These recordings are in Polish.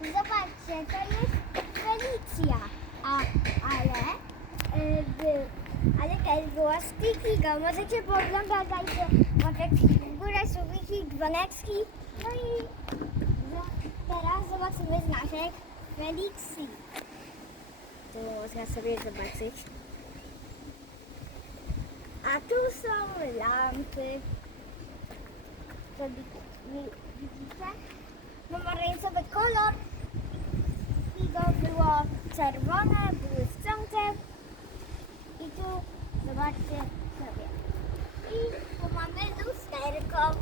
zobaczcie, to jest Felicja. A, ale, y, by, ale też była Stikigo. Możecie pooglądać, dajcie łapeczki w górę, subiki, dzwoneczki. No i za, teraz zobaczymy znaszek Felicji. Tu można sobie zobaczyć. A tu są lampy. To wi- wi- widzicie? Pomarańczowy kolor. I to było czerwone, były wciąte. I tu zobaczcie sobie. I tu mamy lusterko.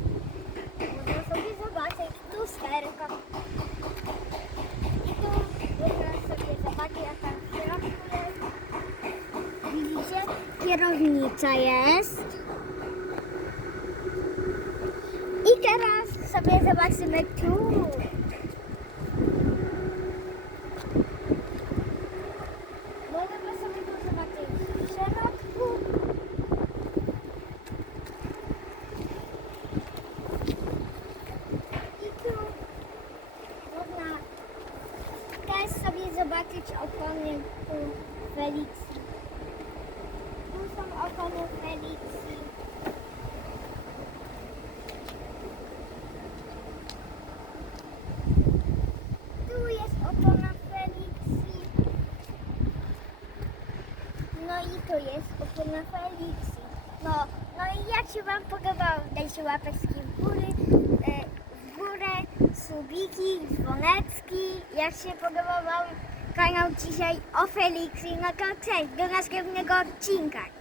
Można sobie zobaczyć lusterko. I tu można sobie zobaczyć jaka w środku jest. Widzicie? Kierownica jest. I teraz sobie zobaczymy tu. Możemy sobie tu zobaczyć w środku. I tu można też zobaczyć opony Felicji. Tu są opony Felicji. Tu jest opona Felicji. No i tu jest opona Felicji. No, no i jak się Wam podobało, dajcie łapeczki w górę, e, w górę, subiki, dzwoneczki. Jak się podobał Wam kanał dzisiaj o Felicji, no to cześć, do następnego odcinka.